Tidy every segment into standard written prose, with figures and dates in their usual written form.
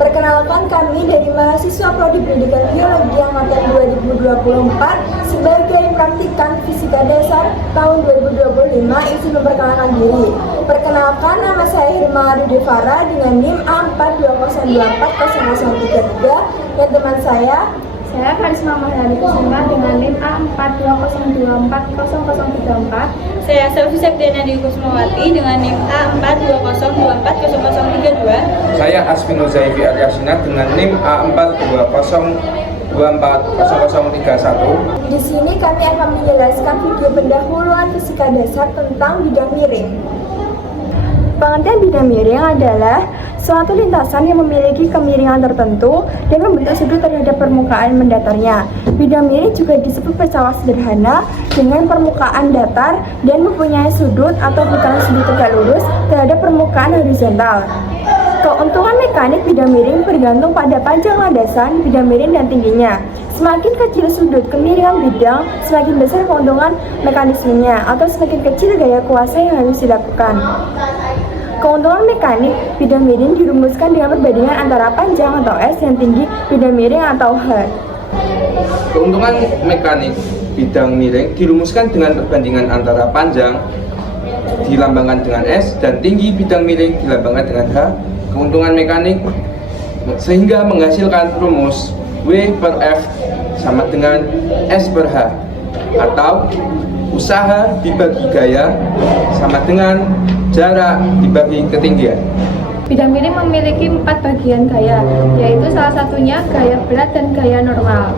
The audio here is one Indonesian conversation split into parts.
Perkenalkan, kami dari mahasiswa Prodi Pendidikan Biologi angkatan 2024 sebagai praktikan fisika dasar tahun 2025 izin memperkenalkan diri. Perkenalkan, nama saya Hirma Devara dengan NIM A42024003 dan teman saya Karisma Maharani Kusuma dengan NIM A4202400034. Saya Selvi Septiana Dewi Kusmawati dengan NIM A4202400032. Saya Asvino Zaifi Aryasina dengan NIM A4202400031. Di sini kami akan menjelaskan video pendahuluan fisika dasar tentang bidang miring. Pengertian bidang miring adalah suatu lintasan yang memiliki kemiringan tertentu dan membentuk sudut terhadap permukaan mendatarnya. Bidang miring juga disebut pesawat sederhana dengan permukaan datar dan mempunyai sudut atau putaran sudut tegak lurus terhadap permukaan horizontal. Keuntungan mekanik bidang miring bergantung pada panjang landasan bidang miring dan tingginya. Semakin kecil sudut kemiringan bidang, semakin besar keuntungan mekanismenya, atau semakin kecil gaya kuasa yang harus dilakukan. Keuntungan mekanik bidang miring dirumuskan dengan perbandingan antara panjang atau S dan tinggi bidang miring atau H. Keuntungan mekanik bidang miring dirumuskan dengan perbandingan antara panjang dilambangkan dengan S dan tinggi bidang miring dilambangkan dengan H. Keuntungan mekanik sehingga menghasilkan rumus W per F sama dengan S per H, atau usaha dibagi gaya sama dengan jarak dibagi ketinggian. Bidang miring memiliki 4 bagian gaya, yaitu salah satunya gaya berat dan gaya normal.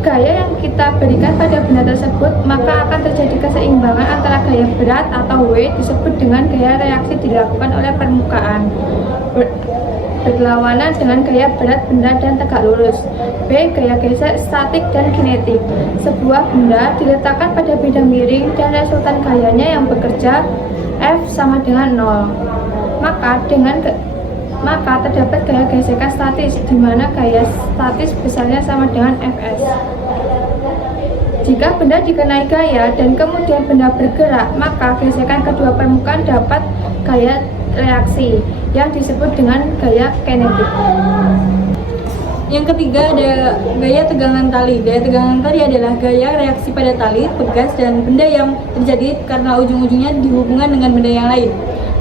Gaya yang kita berikan pada benda tersebut, maka akan terjadi keseimbangan antara gaya berat atau W disebut dengan gaya reaksi dilakukan oleh permukaan berlawanan dengan gaya berat benda dan tegak lurus. B. Gaya geser statik dan kinetik. Sebuah benda diletakkan pada bidang miring dan resultan gayanya yang bekerja F sama dengan 0. Maka terdapat gaya gesekan statis, di mana gaya statis besarnya sama dengan Fs. Jika benda dikenai gaya dan kemudian benda bergerak, maka gesekan kedua permukaan dapat gaya reaksi yang disebut dengan gaya kinetik. Yang ketiga ada gaya tegangan tali. Gaya tegangan tali adalah gaya reaksi pada tali, pegas, dan benda yang terjadi karena ujung-ujungnya dihubungkan dengan benda yang lain.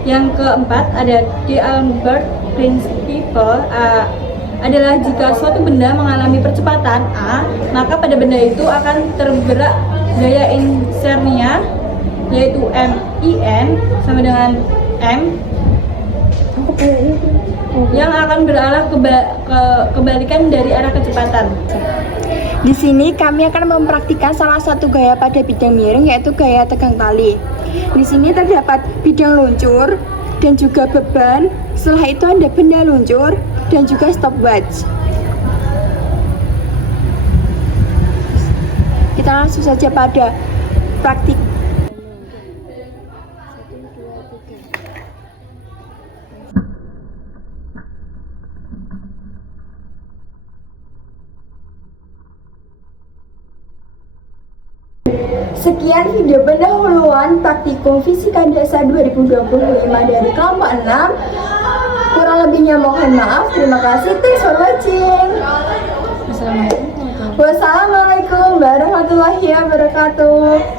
Yang keempat ada D'Alembert Principle. Adalah jika suatu benda mengalami percepatan A, maka pada benda itu akan tergerak gaya insertnya, yaitu MIN sama dengan M, yang akan berarah kebalikan dari arah kecepatan. Di sini kami akan mempraktikkan salah satu gaya pada bidang miring, yaitu gaya tegang tali. Di sini terdapat bidang luncur dan juga beban. Setelah itu ada benda luncur dan juga stopwatch. Kita langsung saja pada praktik. Sekian video pendahuluan praktikum fisika dasar 2025 dari kelompok 6. Kurang lebihnya mohon maaf. Terima kasih. Thanks for watching. Wassalamualaikum warahmatullahi wabarakatuh.